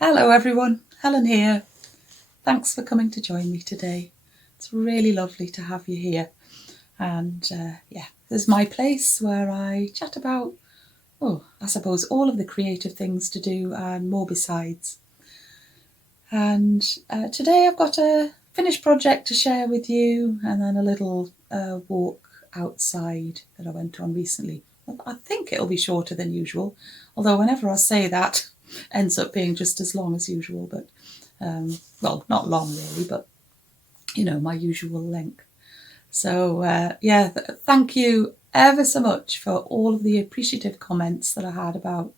Hello everyone, Helen here. Thanks for coming to join me today. It's really lovely to have you here. And this is my place where I chat about, I suppose, all of the creative things to do and more besides. And today I've got a finished project to share with you and then a little walk outside that I went on recently. I think it'll be shorter than usual, although whenever I say that, ends up being just as long as usual, but not long really, but my usual length. So thank you ever so much for all of the appreciative comments that I had about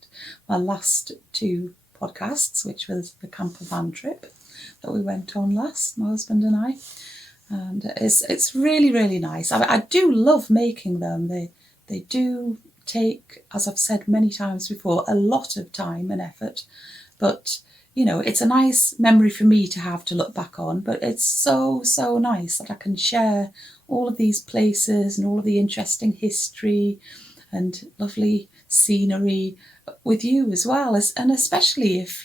my last two podcasts, which was the camper van trip that we went on last, my husband and I. And it's really, really nice. I do love making them. They do take, as I've said many times before, a lot of time and effort, but it's a nice memory for me to have to look back on. But it's so nice that I can share all of these places and all of the interesting history and lovely scenery with you as well, and especially if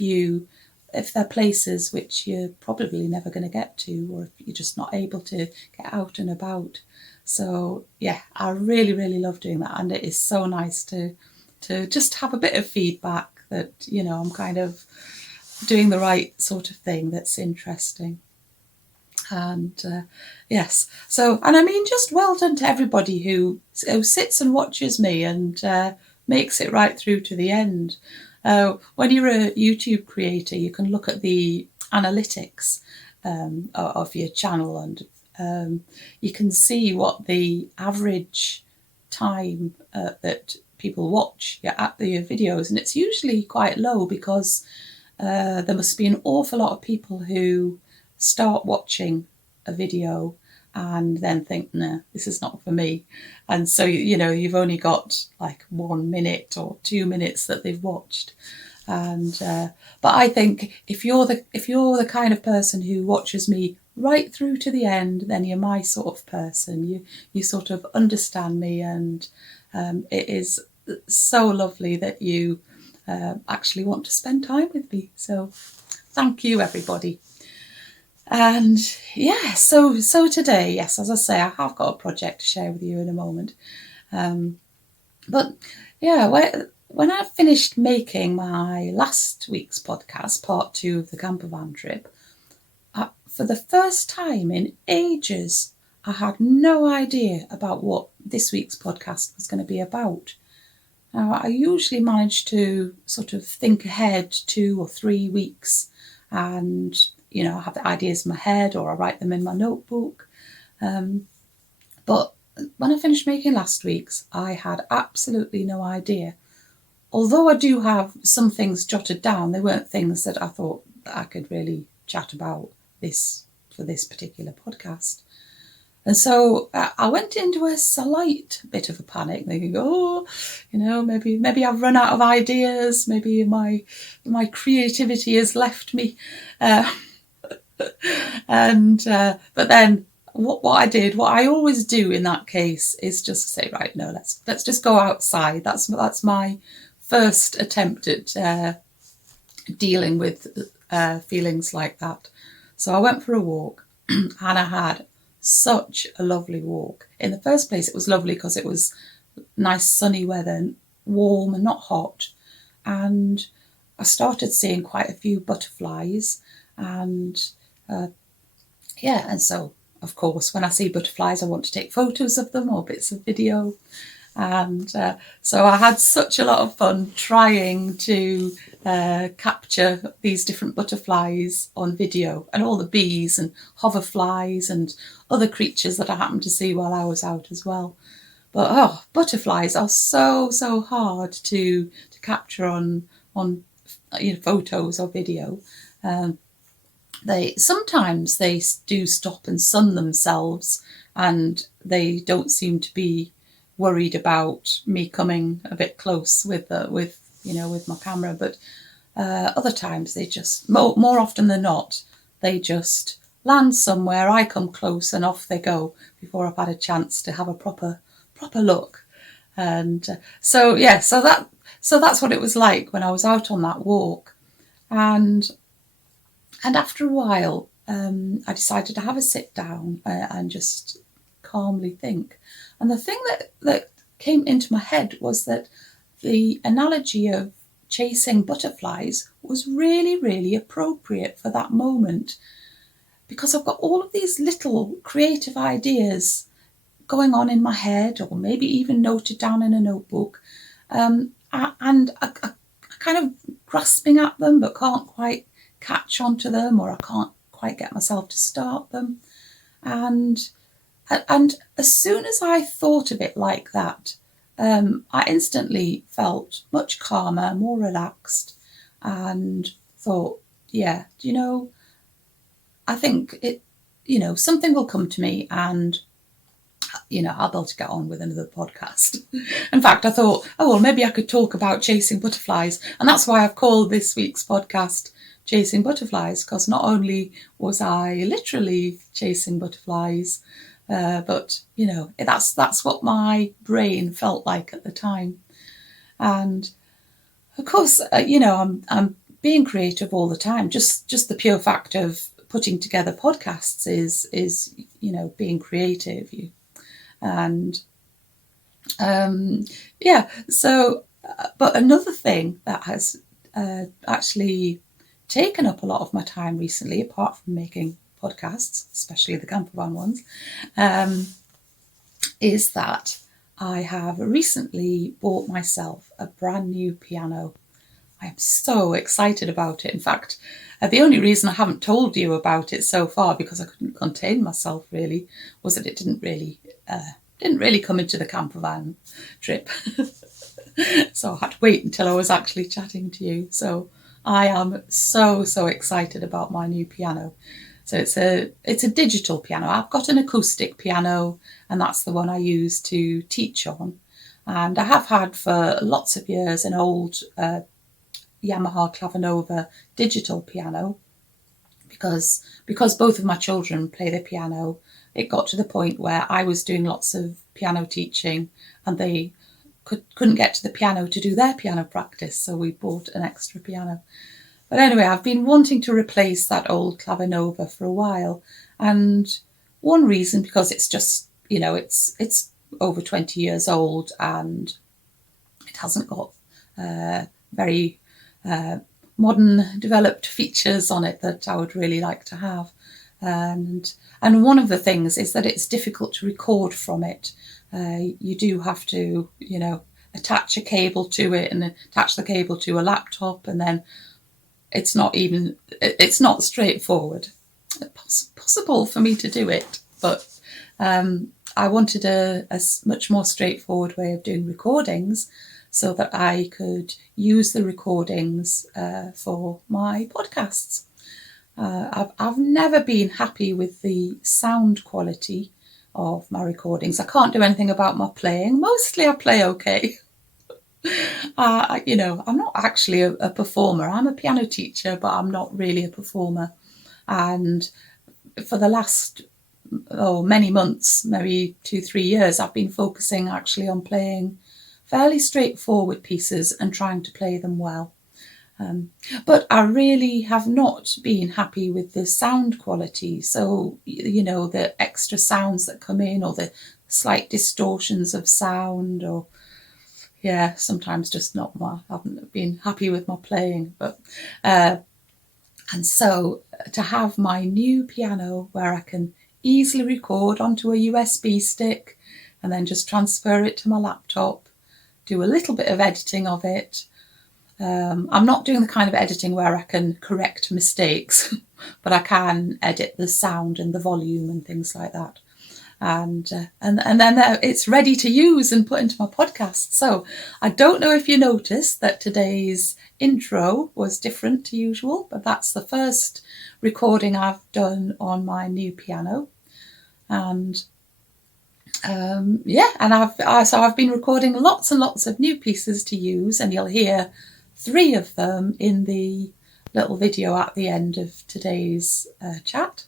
they're places which you're probably never going to get to, or if you're just not able to get out and about. So yeah, I really, really love doing that, and it is so nice to just have a bit of feedback that I'm kind of doing the right sort of thing that's interesting. And yes, so, and I mean, just well done to everybody who sits and watches me and makes it right through to the end. When you're a YouTube creator, you can look at the analytics of your channel, and you can see what the average time that people watch at the videos, and it's usually quite low because there must be an awful lot of people who start watching a video and then think, nah, this is not for me. And so, you've only got like 1 minute or 2 minutes that they've watched. And but I think if you're the kind of person who watches me right through to the end, then you're my sort of person. You sort of understand me, and it is so lovely that you actually want to spend time with me. So thank you, everybody. And yeah, so today, yes, as I say, I have got a project to share with you in a moment. But yeah, when I finished making my last week's podcast, part 2 of the camper van trip, for the first time in ages, I had no idea about what this week's podcast was going to be about. Now, I usually manage to sort of think ahead 2 or 3 weeks, and I have the ideas in my head or I write them in my notebook. But when I finished making last week's, I had absolutely no idea. Although I do have some things jotted down, they weren't things that I thought that I could really chat about for this particular podcast. And so I went into a slight bit of a panic, thinking, maybe I've run out of ideas, maybe my creativity has left me. But then what I did, what I always do in that case, is just say, right, no, let's just go outside. That's my first attempt at dealing with feelings like that. So I went for a walk, and I had such a lovely walk. In the first place, it was lovely because it was nice sunny weather, warm and not hot. And I started seeing quite a few butterflies, and and so, of course, when I see butterflies, I want to take photos of them or bits of video. And so I had such a lot of fun trying to capture these different butterflies on video, and all the bees and hoverflies and other creatures that I happened to see while I was out as well. But butterflies are so hard to capture on photos or video. Sometimes they do stop and sun themselves, and they don't seem to be worried about me coming a bit close with my camera. But other times they just, more often than not, they just land somewhere, I come close, and off they go before I've had a chance to have a proper look. And so that's what it was like when I was out on that walk. And after a while, I decided to have a sit down and just calmly think. And the thing that came into my head was that the analogy of chasing butterflies was really, really appropriate for that moment, because I've got all of these little creative ideas going on in my head, or maybe even noted down in a notebook, and I kind of grasping at them but can't quite catch onto them, or I can't quite get myself to start them. And as soon as I thought of it like that, I instantly felt much calmer, more relaxed, and thought, yeah, I think something will come to me, and I'll be able to get on with another podcast. In fact, I thought, oh, well, maybe I could talk about chasing butterflies. And that's why I've called this week's podcast Chasing Butterflies, because not only was I literally chasing butterflies, but, that's what my brain felt like at the time. And of course, I'm being creative all the time. Just the pure fact of putting together podcasts is being creative. And but another thing that has actually taken up a lot of my time recently, apart from making podcasts, especially the campervan ones, is that I have recently bought myself a brand new piano. I am so excited about it. In fact, the only reason I haven't told you about it so far, because I couldn't contain myself really, was that it didn't really come into the campervan trip. So I had to wait until I was actually chatting to you. So I am so excited about my new piano. So it's a digital piano. I've got an acoustic piano, and that's the one I use to teach on. And I have had for lots of years an old Yamaha Clavinova digital piano, because both of my children play the piano. It got to the point where I was doing lots of piano teaching, and they couldn't get to the piano to do their piano practice, so we bought an extra piano. But anyway, I've been wanting to replace that old Clavinova for a while, and one reason, because it's just, it's over 20 years old, and it hasn't got very modern developed features on it that I would really like to have. And one of the things is that it's difficult to record from it. You do have to, attach a cable to it and attach the cable to a laptop, and then it's not straightforward. It's possible for me to do it, but I wanted a much more straightforward way of doing recordings, so that I could use the recordings for my podcasts. I've never been happy with the sound quality of my recordings. I can't do anything about my playing. Mostly I play okay. I'm not actually a performer. I'm a piano teacher, but I'm not really a performer. And for the last many months, maybe 2-3 years, I've been focusing actually on playing fairly straightforward pieces and trying to play them well. But I really have not been happy with the sound quality. So, the extra sounds that come in, or the slight distortions of sound, or sometimes just I haven't been happy with my playing. But and so to have my new piano where I can easily record onto a USB stick and then just transfer it to my laptop, do a little bit of editing of it. I'm not doing the kind of editing where I can correct mistakes, but I can edit the sound and the volume and things like that. And then it's ready to use and put into my podcast. So I don't know if you noticed that today's intro was different to usual, but that's the first recording I've done on my new piano. And I've been recording lots and lots of new pieces to use, and you'll hear 3 of them in the little video at the end of today's chat.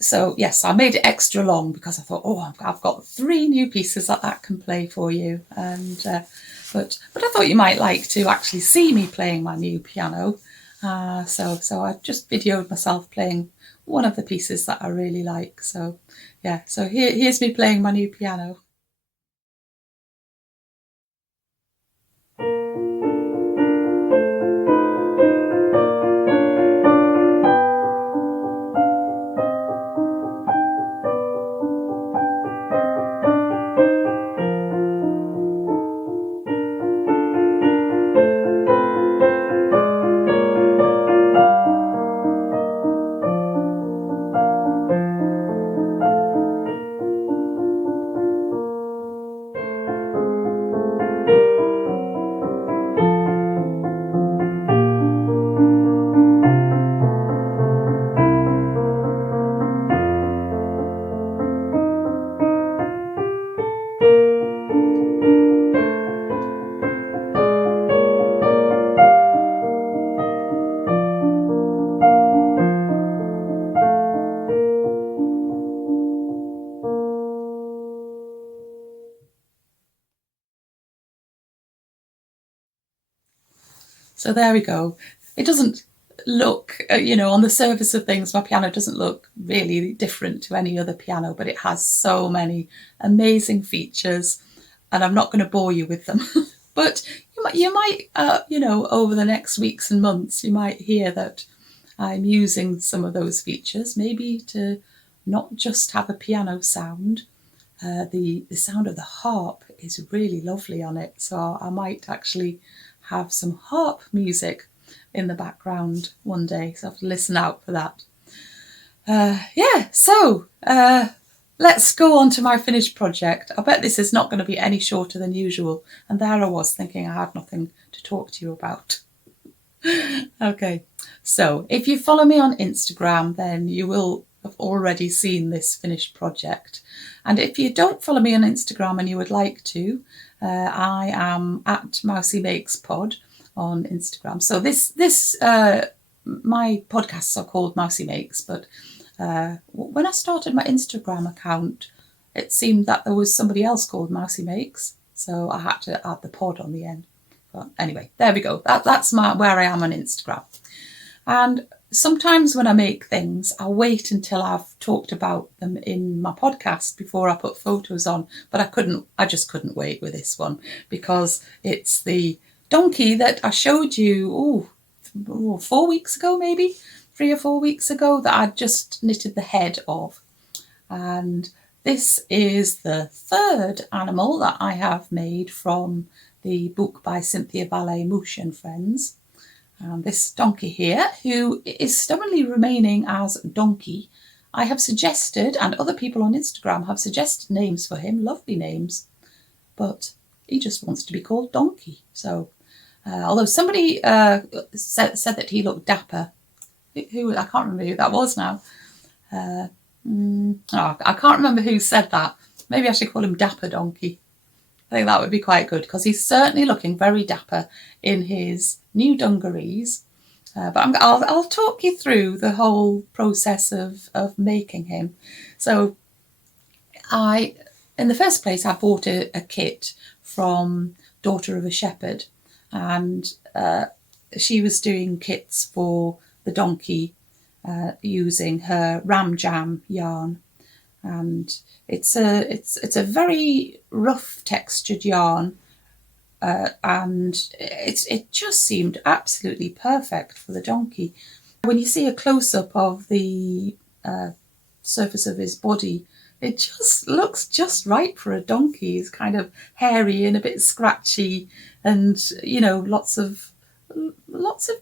So yes, I made it extra long because I thought, I've got 3 new pieces that can play for you. And But I thought you might like to actually see me playing my new piano. So I just videoed myself playing one of the pieces that I really like. So yeah, so here's me playing my new piano. So there we go. It doesn't look, on the surface of things, my piano doesn't look really different to any other piano, but it has so many amazing features, and I'm not going to bore you with them. But you might, over the next weeks and months, you might hear that I'm using some of those features, maybe to not just have a piano sound. The sound of the harp is really lovely on it, so I might actually have some harp music in the background one day, so I have to listen out for that. So let's go on to my finished project. I bet this is not going to be any shorter than usual, and there I was thinking I had nothing to talk to you about. Okay, so if you follow me on Instagram, then you will have already seen this finished project. And if you don't follow me on Instagram and you would like to, I am at Mousy Makes Pod on Instagram. So my podcasts are called Mousy Makes, but when I started my Instagram account, it seemed that there was somebody else called Mousy Makes, so I had to add the pod on the end. But anyway, there we go. That's where I am on Instagram. And sometimes when I make things, I'll wait until I've talked about them in my podcast before I put photos on. But I just couldn't wait with this one, because it's the donkey that I showed you 4 weeks ago, maybe 3 or 4 weeks ago, that I just knitted the head of. And this is the third animal that I have made from the book by Cynthia Ballet-Mouche and Friends. This donkey here, who is stubbornly remaining as Donkey, I have suggested, and other people on Instagram have suggested names for him, lovely names, but he just wants to be called Donkey. So, although somebody said that he looked dapper, who I can't remember who that was now. I can't remember who said that. Maybe I should call him Dapper Donkey. I think that would be quite good, because he's certainly looking very dapper in his new dungarees. But I'll talk you through the whole process of making him. So in the first place, I bought a kit from Daughter of a Shepherd, and she was doing kits for the donkey using her Ram Jam yarn. And it's a very rough textured yarn, and it just seemed absolutely perfect for the donkey. When you see a close-up of the surface of his body, it just looks just right for a donkey. He's kind of hairy and a bit scratchy, and lots of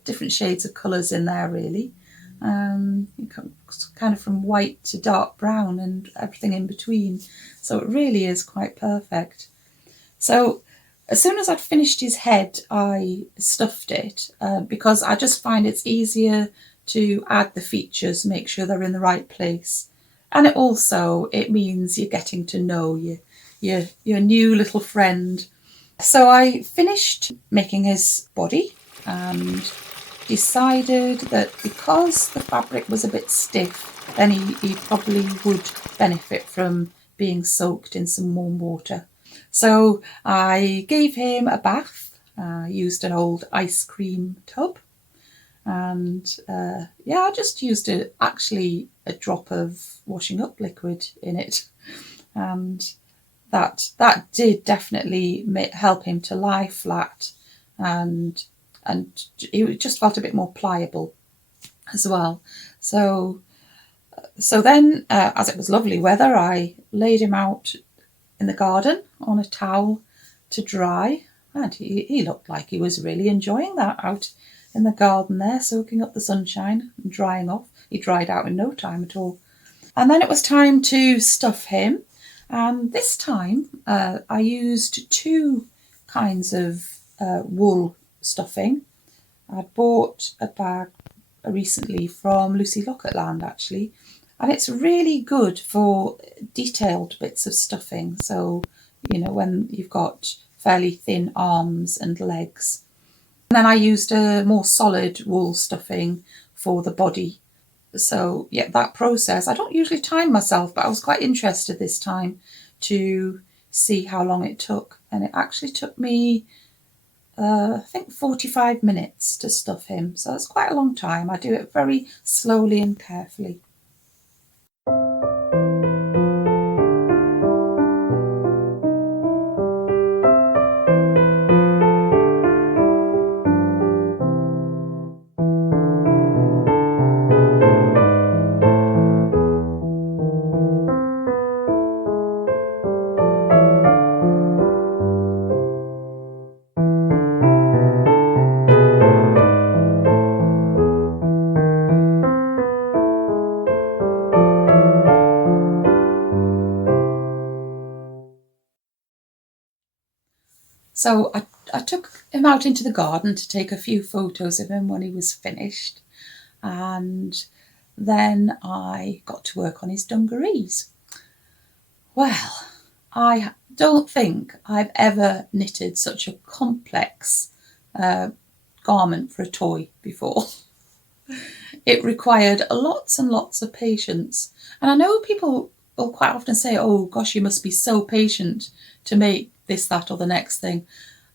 different shades of colours in there, really. Kind of from white to dark brown and everything in between. So it really is quite perfect. So as soon as I'd finished his head, I stuffed it because I just find it's easier to add the features, make sure they're in the right place. And it means you're getting to know your new little friend. So I finished making his body and decided that because the fabric was a bit stiff, then he probably would benefit from being soaked in some warm water. So I gave him a bath. I used an old ice cream tub, and I just used actually a drop of washing up liquid in it, and that did definitely help him to lie flat, and it just felt a bit more pliable as well. So then, as it was lovely weather, I laid him out in the garden on a towel to dry, and he looked like he was really enjoying that out in the garden there, soaking up the sunshine and drying off. He dried out in no time at all. And then it was time to stuff him, and this time I used two kinds of wool stuffing. I'd bought a bag recently from Lucy Locketland, actually, and it's really good for detailed bits of stuffing. So, when you've got fairly thin arms and legs. And then I used a more solid wool stuffing for the body. So, yeah, that process, I don't usually time myself, but I was quite interested this time to see how long it took. And it actually took me, I think, 45 minutes to stuff him. So it's quite a long time. I do it very slowly and carefully. So I took him out into the garden to take a few photos of him when he was finished. And then I got to work on his dungarees. Well, I don't think I've ever knitted such a complex garment for a toy before. It required lots and lots of patience. And I know people will quite often say, oh gosh, you must be so patient to make this, that, or the next thing.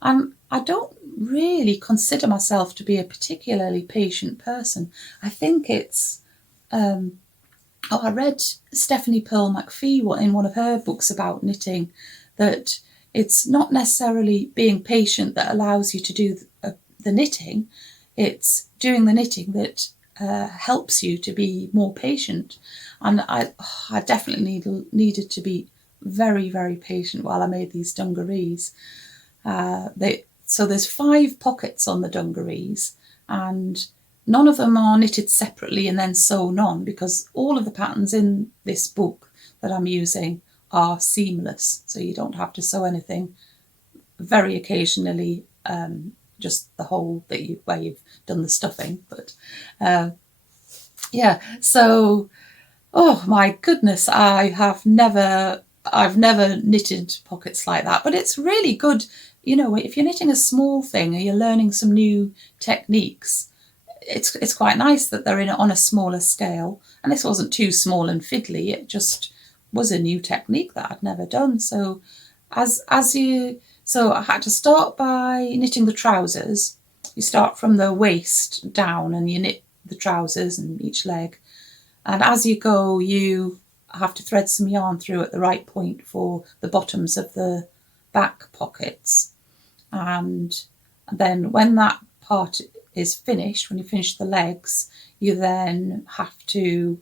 And I don't really consider myself to be a particularly patient person. I think it's, I read Stephanie Pearl McPhee in one of her books about knitting, that it's not necessarily being patient that allows you to do the knitting. It's doing the knitting that helps you to be more patient. And I definitely needed to be very, very patient while I made these dungarees. So there's 5 pockets on the dungarees, and none of them are knitted separately and then sewn on, because all of the patterns in this book that I'm using are seamless, so you don't have to sew anything. Very occasionally, just the hole where you've done the stuffing. But so, oh my goodness, I've never knitted pockets like that. But it's really good, if you're knitting a small thing or you're learning some new techniques. It's quite nice that they're on a smaller scale. And this wasn't too small and fiddly. It just was a new technique that I'd never done. So so I had to start by knitting the trousers. You start from the waist down and you knit the trousers and each leg. And as you go, you have to thread some yarn through at the right point for the bottoms of the back pockets. And then when that part is finished, when you finish the legs, you then have to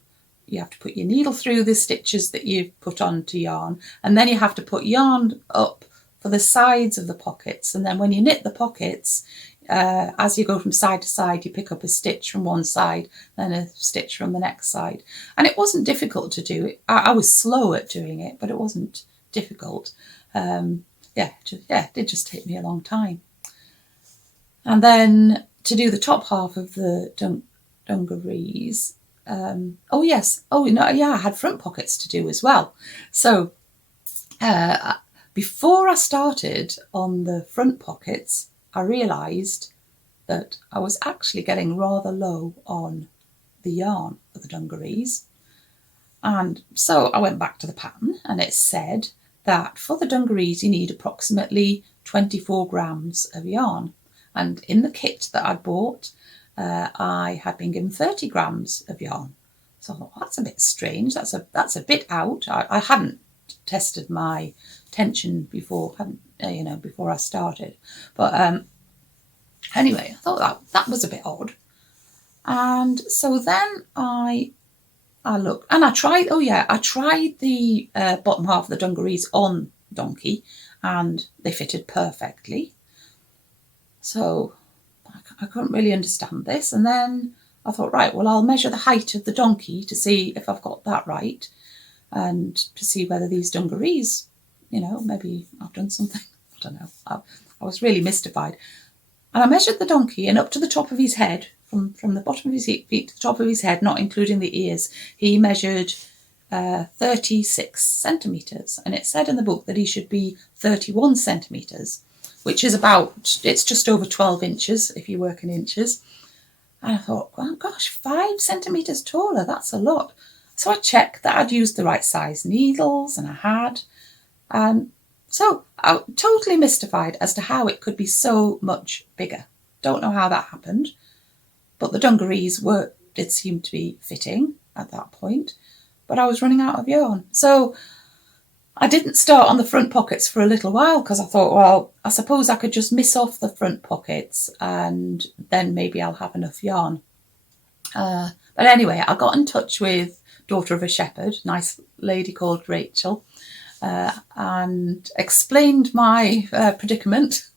put your needle through the stitches that you've put onto yarn, and then you have to put yarn up for the sides of the pockets. And then when you knit the pockets, as you go from side to side, you pick up a stitch from one side, then a stitch from the next side. And it wasn't difficult to do. I was slow at doing it, but it wasn't difficult. It did just take me a long time. And then to do the top half of the dungarees, I had front pockets to do as well. So before I started on the front pockets, I realised that I was actually getting rather low on the yarn for the dungarees. And so I went back to the pattern, and it said that for the dungarees you need approximately 24 grams of yarn. And in the kit that I bought, I had been given 30 grams of yarn. So I thought, well, that's a bit strange. That's a bit out. I hadn't tested my tension before, before I started. But anyway, I thought that was a bit odd. And so then I looked and I tried. Oh yeah, I tried the bottom half of the dungarees on Donkey, and they fitted perfectly. So I couldn't really understand this. And then I thought, right, well, I'll measure the height of the donkey to see if I've got that right, and to see whether these dungarees, maybe I've done something. I don't know. I was really mystified. And I measured the donkey, and up to the top of his head, from the bottom of his feet to the top of his head, not including the ears, he measured 36 centimetres. And it said in the book that he should be 31 centimetres, which is it's just over 12 inches if you work in inches. And I thought, oh gosh, 5 centimetres taller, that's a lot. So I checked that I'd used the right size needles, and I had. And so I was totally mystified as to how it could be so much bigger. Don't know how that happened, but the dungarees did seem to be fitting at that point, but I was running out of yarn. So I didn't start on the front pockets for a little while, because I thought, well, I suppose I could just miss off the front pockets and then maybe I'll have enough yarn. But anyway, I got in touch with Daughter of a Shepherd, nice lady called Rachel, and explained my predicament.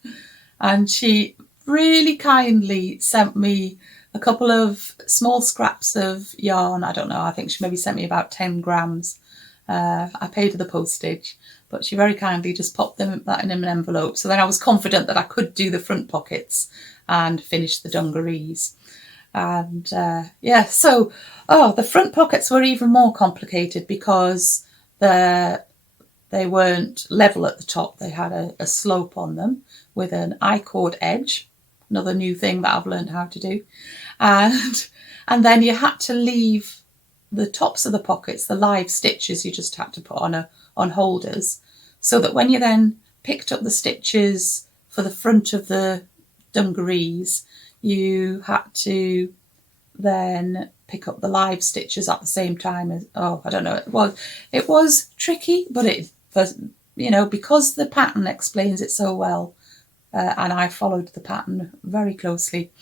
And she really kindly sent me a couple of small scraps of yarn. I don't know, I think she maybe sent me about 10 grams. I paid her the postage, but she very kindly just popped that in an envelope. So then I was confident that I could do the front pockets and finish the dungarees. And so the front pockets were even more complicated, because they weren't level at the top. They had a slope on them with an I-cord edge, another new thing that I've learned how to do. And then you had to leave the tops of the pockets, the live stitches, you just had to put on holders, so that when you then picked up the stitches for the front of the dungarees, you had to then pick up the live stitches at the same time. I don't know, it was tricky, but because the pattern explains it so well, and I followed the pattern very closely,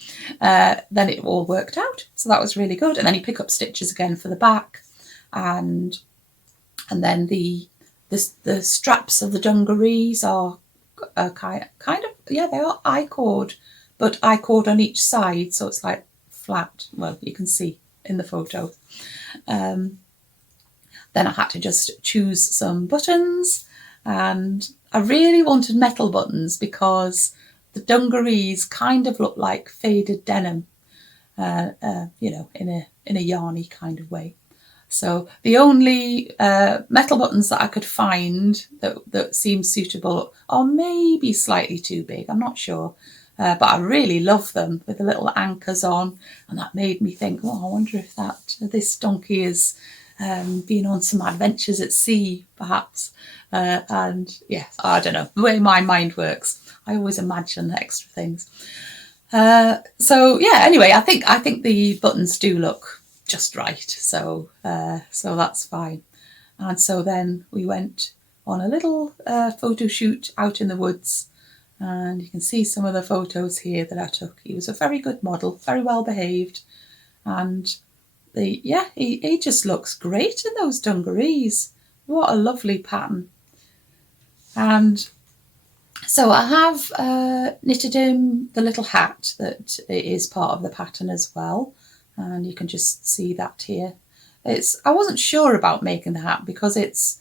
then it all worked out. So that was really good. And then you pick up stitches again for the back, and then the straps of the dungarees are kind of they are I-cord, but I-cord on each side, so it's like flat. Well, you can see in the photo. Then I had to just choose some buttons, and I really wanted metal buttons because the dungarees kind of look like faded denim, in a yarny kind of way. So the only metal buttons that I could find that seemed suitable are maybe slightly too big, I'm not sure. But I really love them with the little anchors on, and that made me think, I wonder if this donkey is been on some adventures at sea, perhaps. And yes, I don't know, the way my mind works, I always imagine extra things. Anyway, I think the buttons do look just right, so that's fine. And so then we went on a little photo shoot out in the woods, and you can see some of the photos here that I took. He was a very good model, very well behaved, and he just looks great in those dungarees. What a lovely pattern. And so I have knitted him the little hat that is part of the pattern as well, and you can just see that here. I wasn't sure about making the hat because it's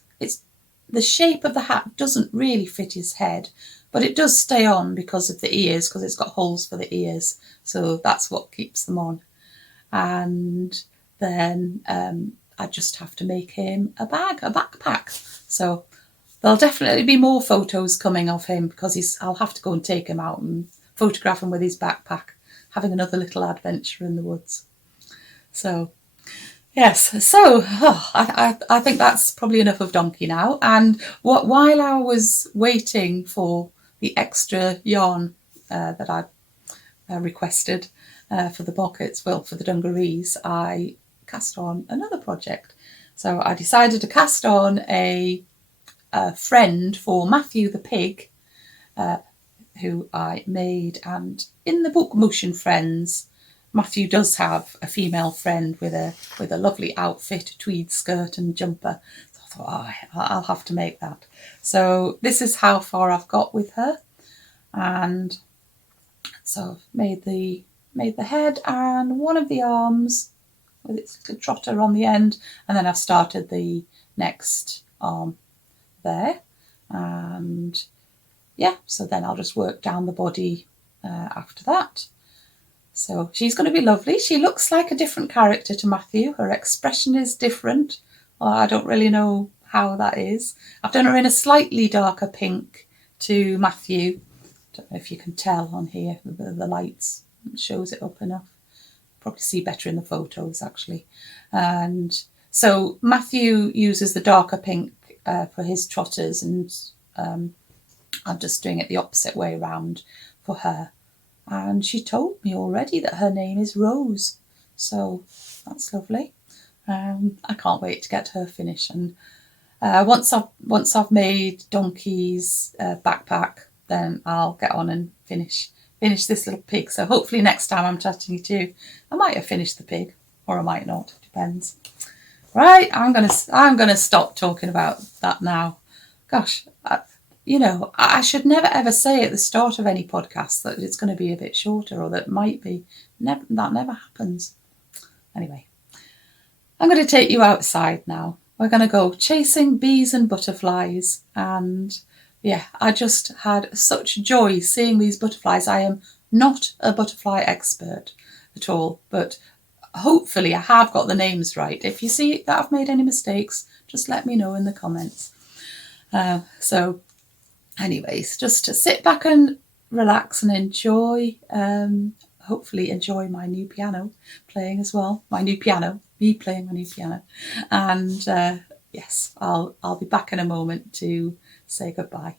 the shape of the hat doesn't really fit his head, but it does stay on because of the ears, because it's got holes for the ears, so that's what keeps them on. And then I just have to make him a backpack. So there'll definitely be more photos coming of him, because I'll have to go and take him out and photograph him with his backpack, having another little adventure in the woods. So Yes, so I think that's probably enough of donkey now. And while I was waiting for the extra yarn that I requested for the pockets, well, for the dungarees, I cast on another project. So I decided to cast on a friend for Matthew the pig, who I made. And in the book Motion Friends, Matthew does have a female friend with a lovely outfit, a tweed skirt and jumper. So I thought, I'll have to make that. So this is how far I've got with her. And so I've made the head and one of the arms with its little trotter on the end, and then I've started the next arm there. And yeah, so then I'll just work down the body after that. So she's going to be lovely. She looks like a different character to Matthew. Her expression is different. Well, I don't really know how that is. I've done her in a slightly darker pink to Matthew. Don't know if you can tell on here, the lights shows it up enough. Probably see better in the photos actually. And so Matthew uses the darker pink for his trotters, and I'm just doing it the opposite way around for her. And she told me already that her name is Rose, so that's lovely. I can't wait to get her finished. And once I've made Donkey's backpack, then I'll get on and finish this little pig. So hopefully next time I'm chatting to you, I might have finished the pig, or I might not. Depends. Right, I'm gonna stop talking about that now. Gosh, I should never ever say at the start of any podcast that it's going to be a bit shorter, or that it might be. That never happens. Anyway, I'm going to take you outside now. We're going to go chasing bees and butterflies. And yeah, I just had such joy seeing these butterflies. I am not a butterfly expert at all, but hopefully I have got the names right. If you see that I've made any mistakes, just let me know in the comments. So anyways, just to sit back and relax and enjoy, hopefully enjoy my new piano playing as well. Me playing my new piano. And yes, I'll be back in a moment to say goodbye.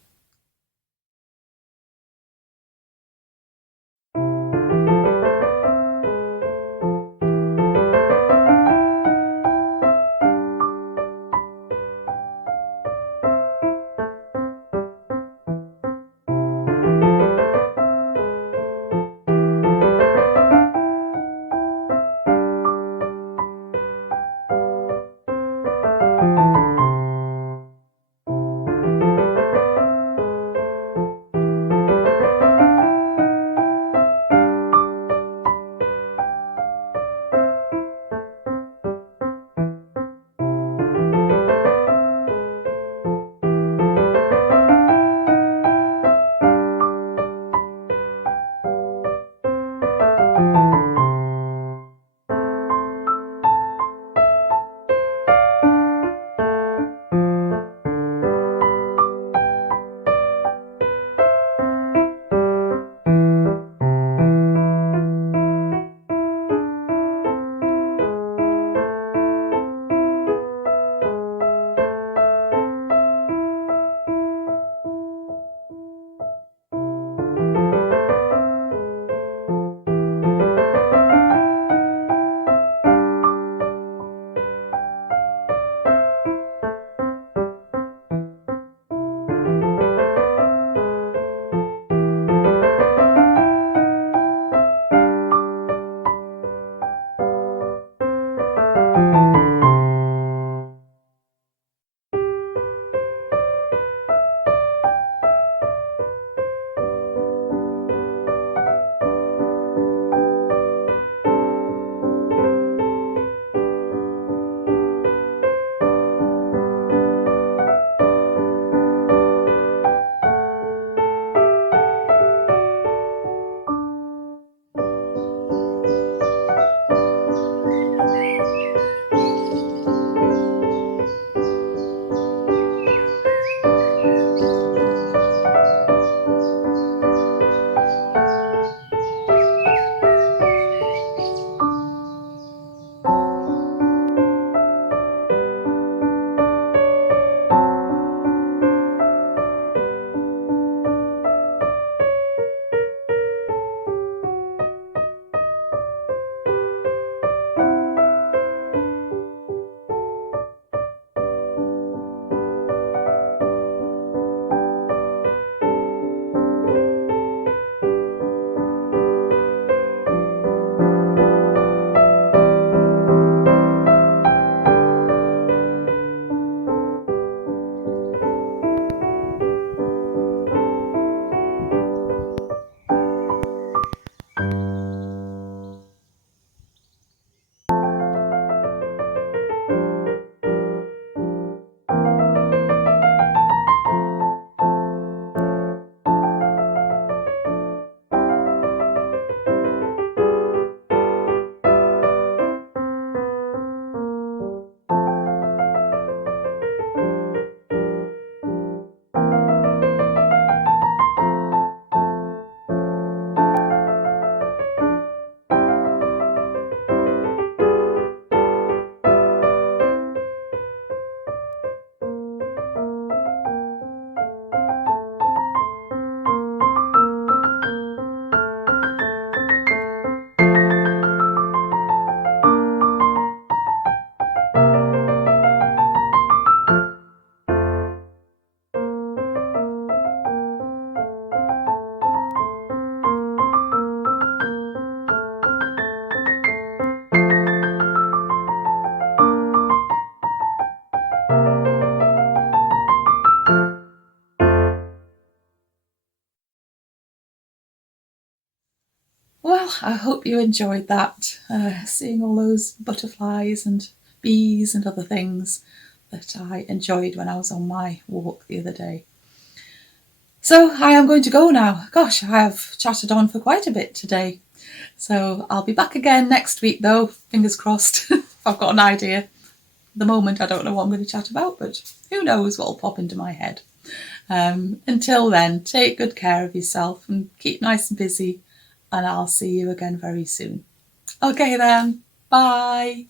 I hope you enjoyed that, seeing all those butterflies and bees and other things that I enjoyed when I was on my walk the other day. So I am going to go now. Gosh, I have chatted on for quite a bit today. So I'll be back again next week though, fingers crossed. I've got an idea. At the moment I don't know what I'm going to chat about, but who knows what will pop into my head. Until then, take good care of yourself and keep nice and busy, and I'll see you again very soon. Okay then, bye.